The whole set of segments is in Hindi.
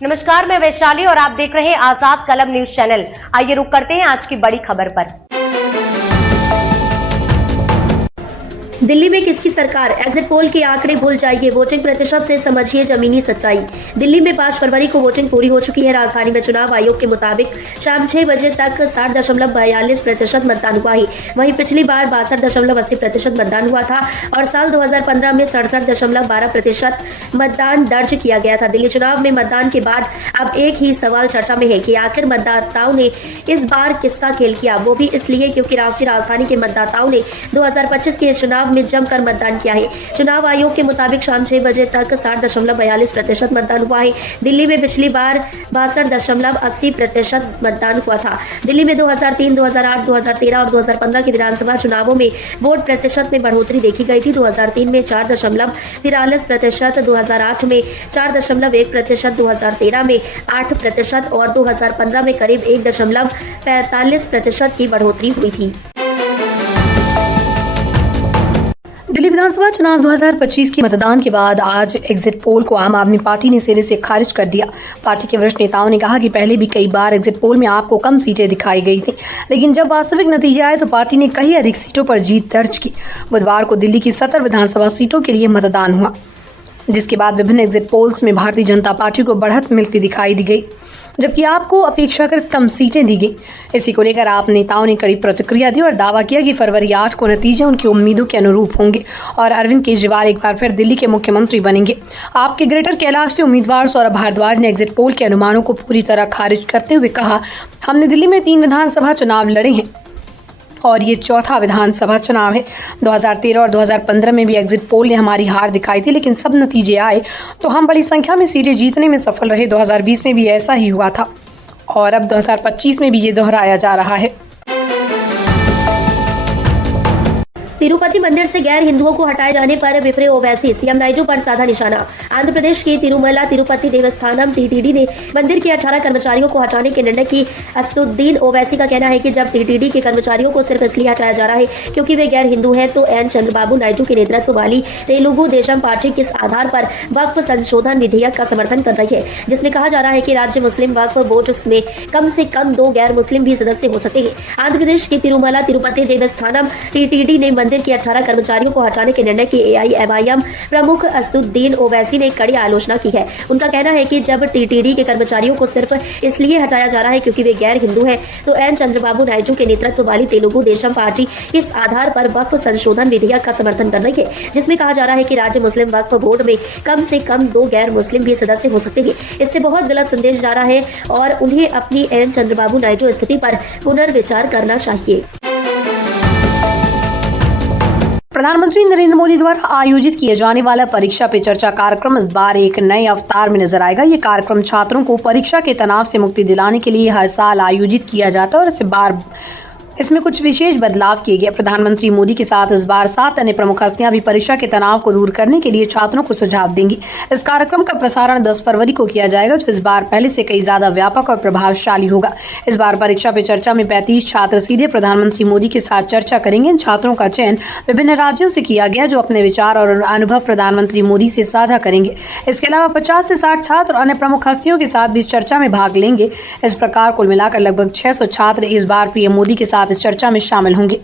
नमस्कार, मैं वैशाली और आप देख रहे हैं आजाद कलम न्यूज चैनल। आइए रुक करते हैं आज की बड़ी खबर पर। दिल्ली में किसकी सरकार? एग्जिट पोल के आंकड़े भूल जाइए, वोटिंग प्रतिशत से समझिए जमीनी सच्चाई। दिल्ली में 5 फरवरी को वोटिंग पूरी हो चुकी है। राजधानी में चुनाव आयोग के मुताबिक शाम 6 बजे तक 60.42% मतदान हुआ है। वहीं पिछली बार 62.80% मतदान हुआ था और साल 2015 में 67.12% मतदान दर्ज किया गया था। दिल्ली चुनाव में मतदान के बाद अब एक ही सवाल चर्चा में है कि आखिर मतदाताओं ने इस बार किसका खेल किया। वो भी इसलिए क्योंकि राष्ट्रीय राजधानी के मतदाताओं ने 2025 के चुनाव में जमकर मतदान किया है। चुनाव आयोग के मुताबिक शाम 6 बजे तक 60.42% मतदान हुआ है। दिल्ली में पिछली बार 62.80% मतदान हुआ था। दिल्ली में 2003, 2008, 2013 और 2015 के विधानसभा चुनावों में वोट प्रतिशत में बढ़ोतरी देखी गई थी। 2003 में 4.43%, 2008 में 4.1%, 2013 में 8% और 2015 में करीब 1.45% की बढ़ोतरी हुई थी। दिल्ली विधानसभा चुनाव 2025 के मतदान के बाद आज एग्जिट पोल को आम आदमी पार्टी ने सिरे से खारिज कर दिया। पार्टी के वरिष्ठ नेताओं ने कहा कि पहले भी कई बार एग्जिट पोल में आपको कम सीटें दिखाई गई थी, लेकिन जब वास्तविक नतीजे आए तो पार्टी ने कई अधिक सीटों पर जीत दर्ज की। बुधवार को दिल्ली की 70 विधानसभा सीटों के लिए मतदान हुआ, जिसके बाद विभिन्न एग्जिट पोल्स में भारतीय जनता पार्टी को बढ़त मिलती दिखाई दी गई, जबकि आपको अपेक्षाकृत कम सीटें दी गई। इसी को लेकर आप नेताओं ने कड़ी प्रतिक्रिया दी और दावा किया कि फरवरी 8 को नतीजे उनकी उम्मीदों के अनुरूप होंगे और अरविंद केजरीवाल एक बार फिर दिल्ली के मुख्यमंत्री बनेंगे। आपके ग्रेटर कैलाश से उम्मीदवार सौरभ भारद्वाज ने एग्जिट पोल के अनुमानों को पूरी तरह खारिज करते हुए कहा, हमने दिल्ली में 3 विधानसभा चुनाव लड़े हैं और ये चौथा विधानसभा चुनाव है। 2013 और 2015 में भी एग्जिट पोल ने हमारी हार दिखाई थी, लेकिन सब नतीजे आए तो हम बड़ी संख्या में सीटें जीतने में सफल रहे। 2020 में भी ऐसा ही हुआ था और अब 2025 में भी ये दोहराया जा रहा है। तिरुपति मंदिर से गैर हिंदुओं को हटाए जाने पर विप्रे ओवैसी, सीएम नायडू पर साधा निशाना। आंध्र प्रदेश के तिरुमला तिरुपति देवस्थानम टीटीडी ने मंदिर के 18 कर्मचारियों को हटाने के निर्णय की। असदुद्दीन ओवैसी का कहना है कि जब टीटीडी के कर्मचारियों को सिर्फ इसलिए हटाया जा रहा है क्योंकि वे गैर हिंदू हैं, तो एन चंद्रबाबू नायडू के नेतृत्व वाली तेलुगु देशम पार्टी किस आधार पर वक्फ संशोधन विधेयक का समर्थन कर रही है, जिसमें कहा जा रहा है कि राज्य मुस्लिम वक्फ बोर्ड में कम से कम 2 गैर मुस्लिम भी सदस्य हो सकते हैं। आंध्र प्रदेश के तिरुमला तिरुपति देवस्थानम टीटीडी ने मंदिर के 18 कर्मचारियों को हटाने के निर्णय की एआईएमआईएम प्रमुख असदुद्दीन ओवैसी ने कड़ी आलोचना की है। उनका कहना है कि जब टीटीडी के कर्मचारियों को सिर्फ इसलिए हटाया जा रहा है क्योंकि वे गैर हिंदू हैं, तो एन चंद्रबाबू नायडू के नेतृत्व वाली तेलुगु देशम पार्टी इस आधार पर वक्फ संशोधन विधेयक का समर्थन कर रही है, जिसमें कहा जा रहा है कि राज्य मुस्लिम वक्फ बोर्ड में कम से कम 2 गैर मुस्लिम भी सदस्य हो सकते हैं। इससे बहुत गलत संदेश जा रहा है और उन्हें अपनी एन चंद्रबाबू नायडू स्थिति पर पुनर्विचार करना चाहिए। प्रधानमंत्री नरेंद्र मोदी द्वारा आयोजित किए जाने वाला परीक्षा पे चर्चा कार्यक्रम इस बार एक नए अवतार में नजर आएगा। ये कार्यक्रम छात्रों को परीक्षा के तनाव से मुक्ति दिलाने के लिए हर साल आयोजित किया जाता है और इस बार इसमें कुछ विशेष बदलाव किए गए। प्रधानमंत्री मोदी के साथ इस बार 7 अन्य प्रमुख हस्तियां भी परीक्षा के तनाव को दूर करने के लिए छात्रों को सुझाव देंगी। इस कार्यक्रम का प्रसारण 10 फरवरी को किया जाएगा, जो इस बार पहले से कई ज्यादा व्यापक और प्रभावशाली होगा। इस बार परीक्षा पे चर्चा में 35 छात्र सीधे प्रधानमंत्री मोदी के साथ चर्चा करेंगे। इन छात्रों का चयन विभिन्न राज्यों से किया गया, जो अपने विचार और अनुभव प्रधानमंत्री मोदी से साझा करेंगे। इसके अलावा 50 से 60 छात्र अन्य प्रमुख हस्तियों के साथ भी इस चर्चा में भाग लेंगे। इस प्रकार कुल मिलाकर लगभग 600 छात्र इस बार पीएम मोदी के साथ इस चर्चा में शामिल होंगे।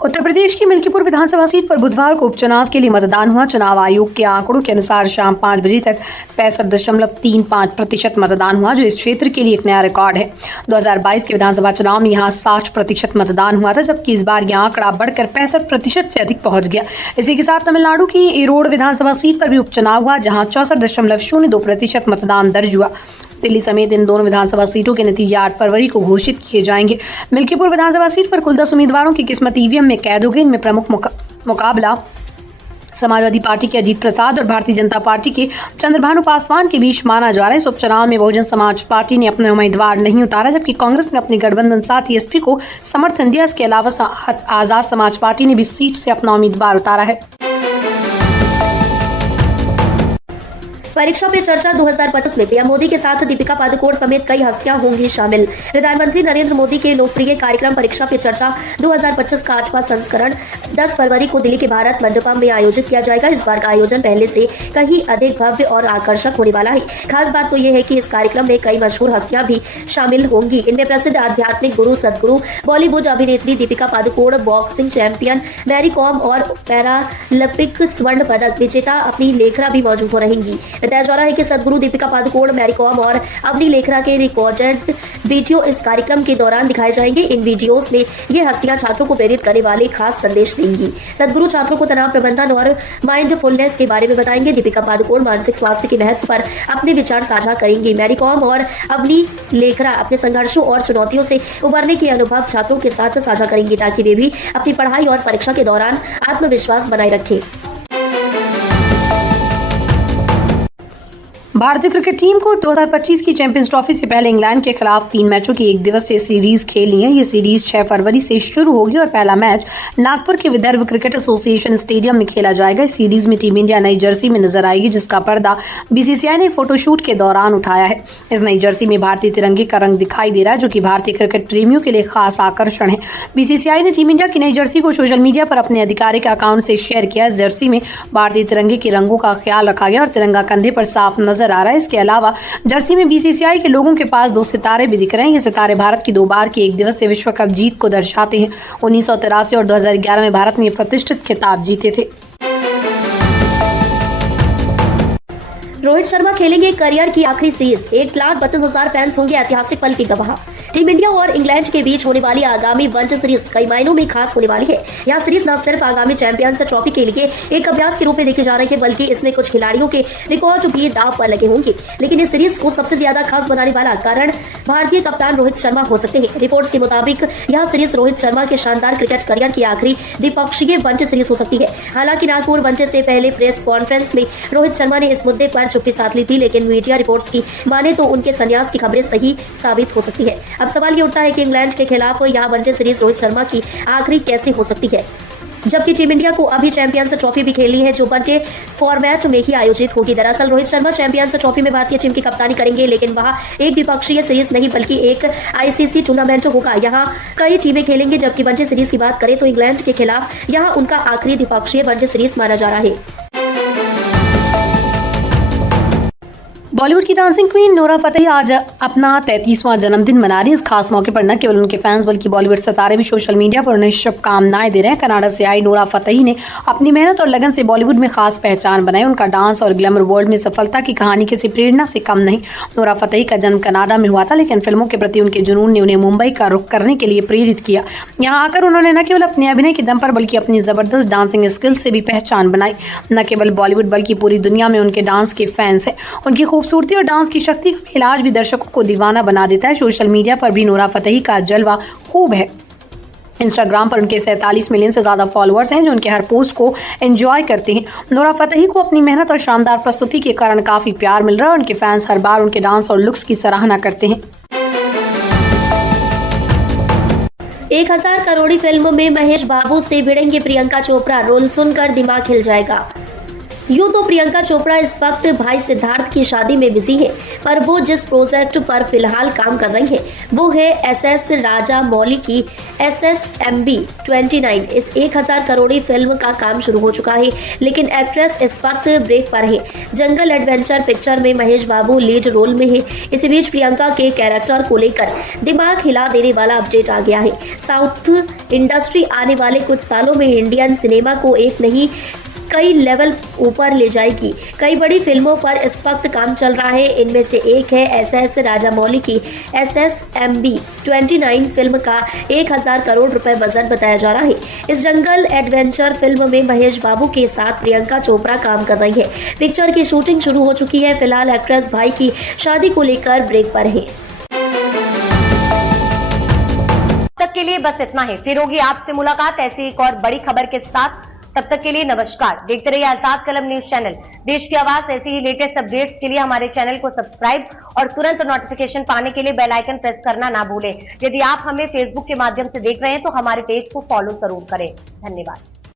उत्तर प्रदेश की मिल्कीपुर विधानसभा सीट पर बुधवार को उपचुनाव के लिए मतदान हुआ। चुनाव आयोग के आंकड़ों के अनुसार शाम 5 बजे तक 65.35% मतदान हुआ, जो इस क्षेत्र के लिए एक नया रिकॉर्ड है। 2022 के विधानसभा चुनाव में यहाँ 60% मतदान हुआ था, जबकि इस बार यह आंकड़ा बढ़कर 65% से अधिक पहुंच गया। इसी के साथ तमिलनाडु की इरोड विधानसभा सीट पर भी उपचुनाव हुआ, जहाँ 64.02% मतदान दर्ज हुआ। दिल्ली समेत इन दोनों विधानसभा सीटों के नतीजे 8 फरवरी को घोषित किए जाएंगे। मिल्कीपुर विधानसभा सीट पर कुल 10 उम्मीदवारों की किस्मत ईवीएम में कैद हो गई। इनमें प्रमुख मुकाबला समाजवादी पार्टी के अजीत प्रसाद और भारतीय जनता पार्टी के चंद्रभानु पासवान के बीच माना जा रहा है। इस उपचुनाव में बहुजन समाज पार्टी ने अपने उम्मीदवार नहीं उतारा, जबकि कांग्रेस ने अपने गठबंधन साथी एसपी को समर्थन दिया। इसके अलावा आजाद समाज पार्टी ने भी सीट से अपना उम्मीदवार उतारा है। परीक्षा पे चर्चा 2025 में पीएम मोदी के साथ दीपिका पादुकोण समेत कई हस्तियां होंगी शामिल। प्रधानमंत्री नरेंद्र मोदी के लोकप्रिय कार्यक्रम परीक्षा पे चर्चा 2025 का 8वां संस्करण 10 फरवरी को दिल्ली के भारत मंडपम में आयोजित किया जाएगा। इस बार का आयोजन पहले से कहीं अधिक भव्य और आकर्षक होने वाला है। खास बात तो यह है कि इस कार्यक्रम में कई मशहूर हस्तियां भी शामिल होंगी। इनमें प्रसिद्ध आध्यात्मिक गुरु सदगुरु, बॉलीवुड अभिनेत्री दीपिका पादुकोण, बॉक्सिंग चैंपियन मैरी कॉम और पैरालंपिक स्वर्ण पदक विजेता अपनी लेखरा भी मौजूद हो रहेंगी। बताया जा रहा है कि सदगुरु, दीपिका पादुकोण, मैरी कॉम और अपनी लेखरा के रिकॉर्डेड वीडियो इस कार्यक्रम के दौरान दिखाए जाएंगे। इन वीडियोस में ये हस्तियां छात्रों को प्रेरित करने वाले खास संदेश देंगी। सदगुरु छात्रों को तनाव प्रबंधन और माइंडफुलनेस के बारे में बताएंगे। दीपिका पादुकोण मानसिक स्वास्थ्य के महत्व पर अपने विचार साझा करेंगी। मैरी कॉम और अपनी लेखरा अपने संघर्षों और चुनौतियों से उबरने के अनुभव छात्रों के साथ साझा करेंगी ताकि वे भी अपनी पढ़ाई और परीक्षा के दौरान आत्मविश्वास बनाए रखें। भारतीय क्रिकेट टीम को 2025 की चैंपियंस ट्रॉफी से पहले इंग्लैंड के खिलाफ 3 मैचों की एक दिवसीय सीरीज खेलनी है। ये सीरीज 6 फरवरी से शुरू होगी और पहला मैच नागपुर के विदर्भ क्रिकेट एसोसिएशन स्टेडियम में खेला जाएगा। इस सीरीज में टीम इंडिया नई जर्सी में नजर आएगी, जिसका पर्दा बीसीसीआई ने फोटोशूट के दौरान उठाया है। इस नई जर्सी में भारतीय तिरंगे का रंग दिखाई दे रहा है, जो कि भारतीय क्रिकेट प्रेमियों के लिए खास आकर्षण है। बीसीसीआई ने टीम इंडिया की नई जर्सी को सोशल मीडिया पर अपने आधिकारिक अकाउंट से शेयर किया। इस जर्सी में भारतीय तिरंगे के रंगों का ख्याल रखा गया और तिरंगा कंधे पर साफ नजर आ रहा है। इसके अलावा जर्सी में बीसीसीआई के लोगों के पास 2 सितारे भी दिख रहे हैं। ये सितारे भारत की 2 बार की एक दिवसीय विश्व कप जीत को दर्शाते हैं। 1983 और 2011 में भारत ने प्रतिष्ठित खिताब जीते थे। रोहित शर्मा खेलेंगे करियर की आखिरी सीरीज। 1,32,000 फैंस होंगे ऐतिहासिक पल के गवाह। टीम इंडिया और इंग्लैंड के बीच होने वाली आगामी वनडे सीरीज कई मायनों में खास होने वाली है। यह सीरीज न सिर्फ आगामी चैंपियंस ट्रॉफी के लिए एक अभ्यास के रूप में देखी जा रही है, बल्कि इसमें कुछ खिलाड़ियों के रिकॉर्ड भी दांव पर लगे होंगे। लेकिन इस सीरीज को सबसे ज्यादा खास बनाने वाला कारण भारतीय कप्तान रोहित शर्मा हो सकते हैं। रिपोर्ट्स के मुताबिक यह सीरीज रोहित शर्मा के शानदार क्रिकेट करियर की आखिरी द्विपक्षीय वनडे सीरीज हो सकती है। हालांकि नागपुर वनडे से पहले प्रेस कॉन्फ्रेंस में रोहित शर्मा ने इस मुद्दे पर चुप्पी साध ली थी, लेकिन मीडिया रिपोर्ट्स की माने तो उनके संन्यास की खबरें सही साबित हो सकती है। अब सवाल ये उठता है कि इंग्लैंड के खिलाफ यह वनडे सीरीज रोहित शर्मा की आखिरी कैसे हो सकती है, जबकि टीम इंडिया को अभी चैंपियंस ट्रॉफी भी खेलनी है, जो वनडे फॉर्मेट में ही आयोजित होगी। दरअसल रोहित शर्मा चैंपियंस ट्रॉफी में भारतीय टीम की कप्तानी करेंगे, लेकिन वहां एक द्विपक्षीय सीरीज नहीं बल्कि एक आईसीसी टूर्नामेंट होगा। यहां कई टीमें खेलेंगी, जबकि वनडे सीरीज की बात करें तो इंग्लैंड के खिलाफ यहां उनका आखिरी द्विपक्षीय वनडे सीरीज माना जा रहा है। बॉलीवुड की डांसिंग क्वीन नोरा फतेही आज अपना 33वां जन्मदिन मना रही है। इस खास मौके पर न केवल उनके फैंस बल्कि बॉलीवुड सितारे भी सोशल मीडिया पर उन्हें शुभकामनाएं दे रहे हैं। कनाडा से आई नोरा फतेही ने अपनी मेहनत और लगन से बॉलीवुड में खास पहचान बनाई। उनका डांस और ग्लैमर वर्ल्ड में सफलता की कहानी किसी प्रेरणा से कम नहीं। नोरा फतेही का जन्म कनाडा में हुआ था, लेकिन फिल्मों के प्रति उनके जुनून ने उन्हें मुंबई का रुख करने के लिए प्रेरित किया। यहाँ आकर उन्होंने न केवल अपने अभिनय के दम पर बल्कि अपनी जबरदस्त डांसिंग स्किल्स से भी पहचान बनाई। न केवल बॉलीवुड बल्कि पूरी दुनिया में उनके डांस के फैंस हैं। उनकी खूबसूरती और डांस की शक्ति का इलाज भी दर्शकों को दीवाना बना देता है। सोशल मीडिया पर भी नोरा फतेही का जलवा खूब है। इंस्टाग्राम पर उनके 47 मिलियन से ज्यादा फॉलोअर्स हैं, जो उनके हर पोस्ट को एंजॉय करते हैं। नोरा फतेही को अपनी मेहनत और शानदार प्रस्तुति के कारण काफी प्यार मिल रहा है। उनके फैंस हर बार उनके डांस और लुक्स की सराहना करते हैं। 1000 करोड़ी फिल्म में महेश बाबू से भिड़ेंगे प्रियंका चोपड़ा। रोल सुनकर दिमाग हिल जाएगा। यूं तो प्रियंका चोपड़ा इस वक्त भाई सिद्धार्थ की शादी में बिजी है, पर वो जिस प्रोजेक्ट पर फिलहाल काम कर रही है वो है एसएस राजा मौली की SSMB 29। इस 1000 करोड़ी फिल्म का काम शुरू हो चुका है, लेकिन एक्ट्रेस इस वक्त ब्रेक पर है। जंगल एडवेंचर पिक्चर में महेश बाबू लीड रोल में है। इसी बीच प्रियंका के कैरेक्टर को लेकर दिमाग हिला देने वाला अपडेट आ गया है। साउथ इंडस्ट्री आने वाले कुछ सालों में इंडियन सिनेमा को एक नहीं कई लेवल ऊपर ले जाएगी। कई बड़ी फिल्मों पर इस वक्त काम चल रहा है। इनमें से एक है एसएस राजामौली की SSMB 29 फिल्म का 1000 करोड़ रुपए बजट बताया जा रहा है। इस जंगल एडवेंचर फिल्म में महेश बाबू के साथ प्रियंका चोपड़ा काम कर रही है। पिक्चर की शूटिंग शुरू हो चुकी है। फिलहाल एक्ट्रेस भाई की शादी को लेकर ब्रेक पर है। तब तक के लिए बस इतना ही। फिर होगी आपसे मुलाकात ऐसी एक और बड़ी खबर के साथ। तब तक के लिए नमस्कार। देखते रहिए आजाद कलम न्यूज चैनल। देश की आवाज ऐसी ही लेटेस्ट अपडेट्स के लिए हमारे चैनल को सब्सक्राइब और तुरंत नोटिफिकेशन पाने के लिए बेल आइकन प्रेस करना ना भूलें। यदि आप हमें फेसबुक के माध्यम से देख रहे हैं तो हमारे पेज को फॉलो जरूर करें। धन्यवाद।